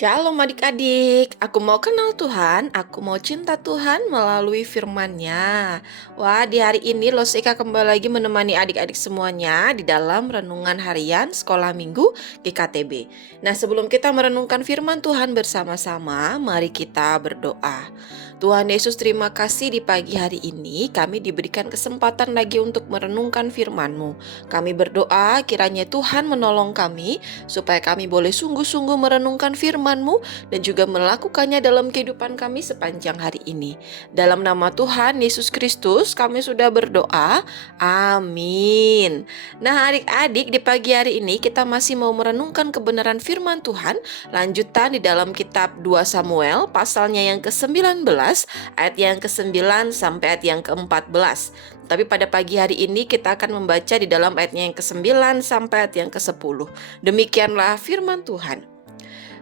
Shalom adik-adik, aku mau kenal Tuhan, aku mau cinta Tuhan melalui firman-Nya. Wah, di hari ini Losika kembali lagi menemani adik-adik semuanya di dalam renungan harian sekolah minggu GKTB. Nah, sebelum kita merenungkan firman Tuhan bersama-sama, mari kita berdoa. Tuhan Yesus, terima kasih di pagi hari ini kami diberikan kesempatan lagi untuk merenungkan firman-Mu. Kami berdoa kiranya Tuhan menolong kami supaya kami boleh sungguh-sungguh merenungkan firman-Mu dan juga melakukannya dalam kehidupan kami sepanjang hari ini. Dalam nama Tuhan Yesus Kristus kami sudah berdoa. Amin. Nah, adik-adik, di pagi hari ini kita masih mau merenungkan kebenaran firman Tuhan, lanjutan di dalam kitab 2 Samuel pasalnya yang ke-19 ayat yang ke-9 sampai ayat yang ke-14. Tapi pada pagi hari ini kita akan membaca di dalam ayatnya yang ke-9 sampai ayat yang ke-10. Demikianlah firman Tuhan.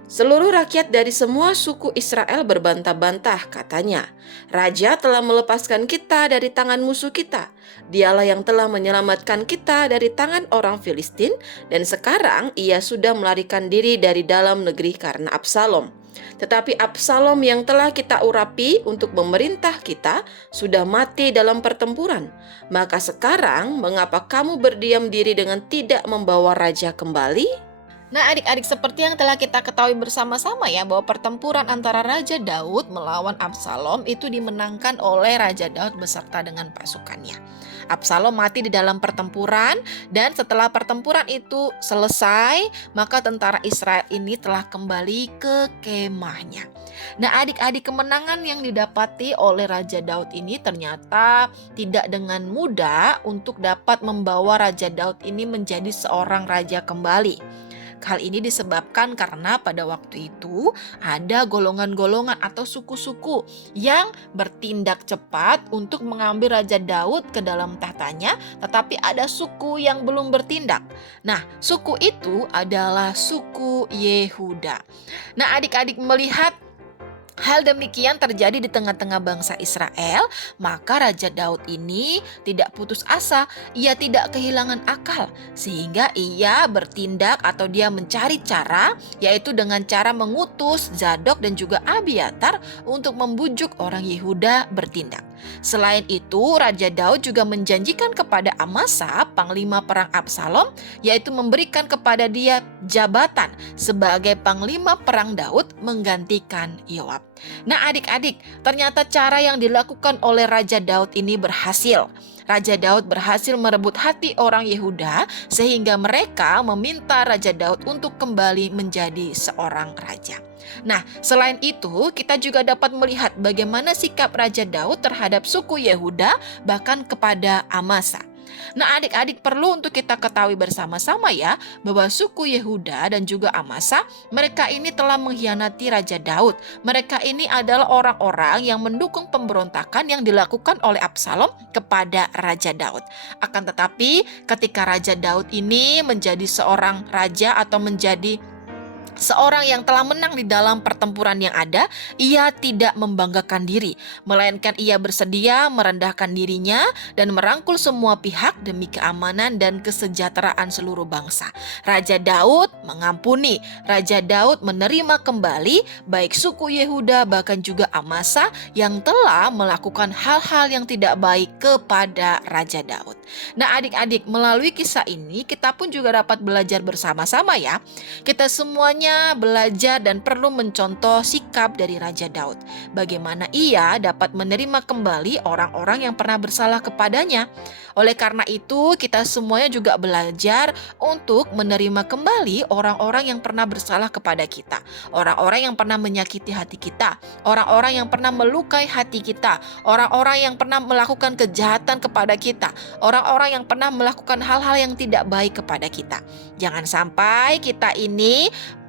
Seluruh rakyat dari semua suku Israel berbantah-bantah, katanya, "Raja telah melepaskan kita dari tangan musuh kita. Dialah yang telah menyelamatkan kita dari tangan orang Filistin, dan sekarang ia sudah melarikan diri dari dalam negeri karena Absalom. Tetapi Absalom yang telah kita urapi untuk memerintah kita sudah mati dalam pertempuran. Maka sekarang mengapa kamu berdiam diri dengan tidak membawa raja kembali?" Nah, adik-adik, seperti yang telah kita ketahui bersama-sama ya, bahwa pertempuran antara Raja Daud melawan Absalom itu dimenangkan oleh Raja Daud beserta dengan pasukannya. Absalom mati di dalam pertempuran, dan setelah pertempuran itu selesai, maka tentara Israel ini telah kembali ke kemahnya. Nah, adik-adik, kemenangan yang didapati oleh Raja Daud ini ternyata tidak dengan mudah untuk dapat membawa Raja Daud ini menjadi seorang raja kembali. Hal ini disebabkan karena pada waktu itu ada golongan-golongan atau suku-suku yang bertindak cepat untuk mengambil Raja Daud ke dalam tahtanya, tetapi ada suku yang belum bertindak. Nah, suku itu adalah suku Yehuda. Nah, adik-adik, melihat hal demikian terjadi di tengah-tengah bangsa Israel, maka Raja Daud ini tidak putus asa, ia tidak kehilangan akal, sehingga ia bertindak atau dia mencari cara, yaitu dengan cara mengutus Zadok dan juga Abiatar untuk membujuk orang Yehuda bertindak. Selain itu, Raja Daud juga menjanjikan kepada Amasa, panglima perang Absalom, yaitu memberikan kepada dia jabatan sebagai panglima perang Daud menggantikan Yoab. Nah, adik-adik, ternyata cara yang dilakukan oleh Raja Daud ini berhasil. Raja Daud berhasil merebut hati orang Yehuda sehingga mereka meminta Raja Daud untuk kembali menjadi seorang raja. Nah, selain itu kita juga dapat melihat bagaimana sikap Raja Daud terhadap suku Yehuda, bahkan kepada Amasa. Nah, adik-adik, perlu untuk kita ketahui bersama-sama ya, bahwa suku Yehuda dan juga Amasa, mereka ini telah mengkhianati Raja Daud. Mereka ini adalah orang-orang yang mendukung pemberontakan yang dilakukan oleh Absalom kepada Raja Daud. Akan tetapi ketika Raja Daud ini menjadi seorang raja atau menjadi seorang yang telah menang di dalam pertempuran yang ada, ia tidak membanggakan diri, melainkan ia bersedia merendahkan dirinya dan merangkul semua pihak demi keamanan dan kesejahteraan seluruh bangsa. Raja Daud mengampuni, Raja Daud menerima kembali baik suku Yehuda bahkan juga Amasa yang telah melakukan hal-hal yang tidak baik kepada Raja Daud. Nah, adik-adik, melalui kisah ini kita pun juga dapat belajar bersama-sama ya. Kita semuanya belajar dan perlu mencontoh sikap dari Raja Daud. Bagaimana ia dapat menerima kembali orang-orang yang pernah bersalah kepadanya. Oleh karena itu, kita semuanya juga belajar untuk menerima kembali orang-orang yang pernah bersalah kepada kita. Orang-orang yang pernah menyakiti hati kita. Orang-orang yang pernah melukai hati kita. Orang-orang yang pernah melakukan kejahatan kepada kita. Orang-orang yang pernah melakukan hal-hal yang tidak baik kepada kita. Jangan sampai kita ini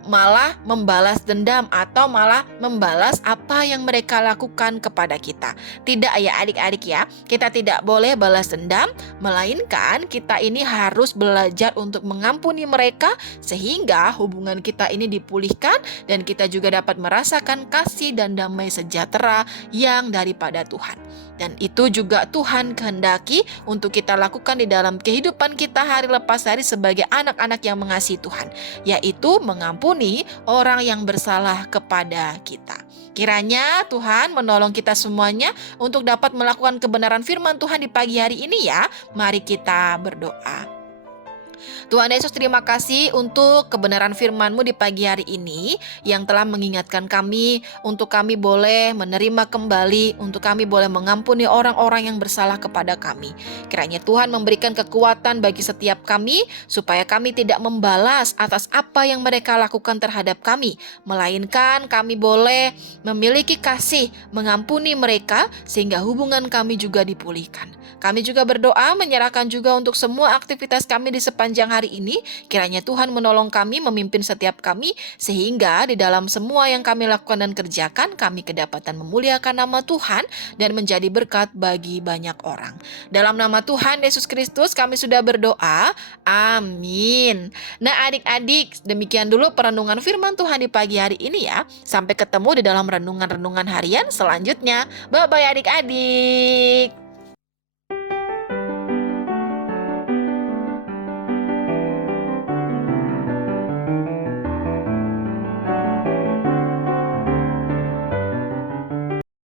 malah membalas dendam atau malah membalas apa yang mereka lakukan kepada kita. Tidak ya adik-adik ya, kita tidak boleh balas dendam, melainkan kita ini harus belajar untuk mengampuni mereka sehingga hubungan kita ini dipulihkan dan kita juga dapat merasakan kasih dan damai sejahtera yang daripada Tuhan. Dan itu juga Tuhan kehendaki untuk kita lakukan di dalam kehidupan kita hari lepas hari sebagai anak-anak yang mengasihi Tuhan, yaitu mengampuni orang yang bersalah kepada kita. Kiranya Tuhan menolong kita semuanya untuk dapat melakukan kebenaran firman Tuhan di pagi hari ini ya. Mari kita berdoa. Tuhan Yesus, terima kasih untuk kebenaran firman-Mu di pagi hari ini yang telah mengingatkan kami untuk kami boleh menerima kembali, untuk kami boleh mengampuni orang-orang yang bersalah kepada kami. Kiranya Tuhan memberikan kekuatan bagi setiap kami supaya kami tidak membalas atas apa yang mereka lakukan terhadap kami, melainkan kami boleh memiliki kasih, mengampuni mereka sehingga hubungan kami juga dipulihkan. Kami juga berdoa menyerahkan juga untuk semua aktivitas kami di sepanjang hari ini. Kiranya Tuhan menolong kami, memimpin setiap kami, sehingga di dalam semua yang kami lakukan dan kerjakan, kami kedapatan memuliakan nama Tuhan dan menjadi berkat bagi banyak orang. Dalam nama Tuhan Yesus Kristus kami sudah berdoa. Amin. Nah adik-adik, demikian dulu perenungan firman Tuhan di pagi hari ini ya. Sampai ketemu di dalam renungan-renungan harian selanjutnya. Bye-bye adik-adik.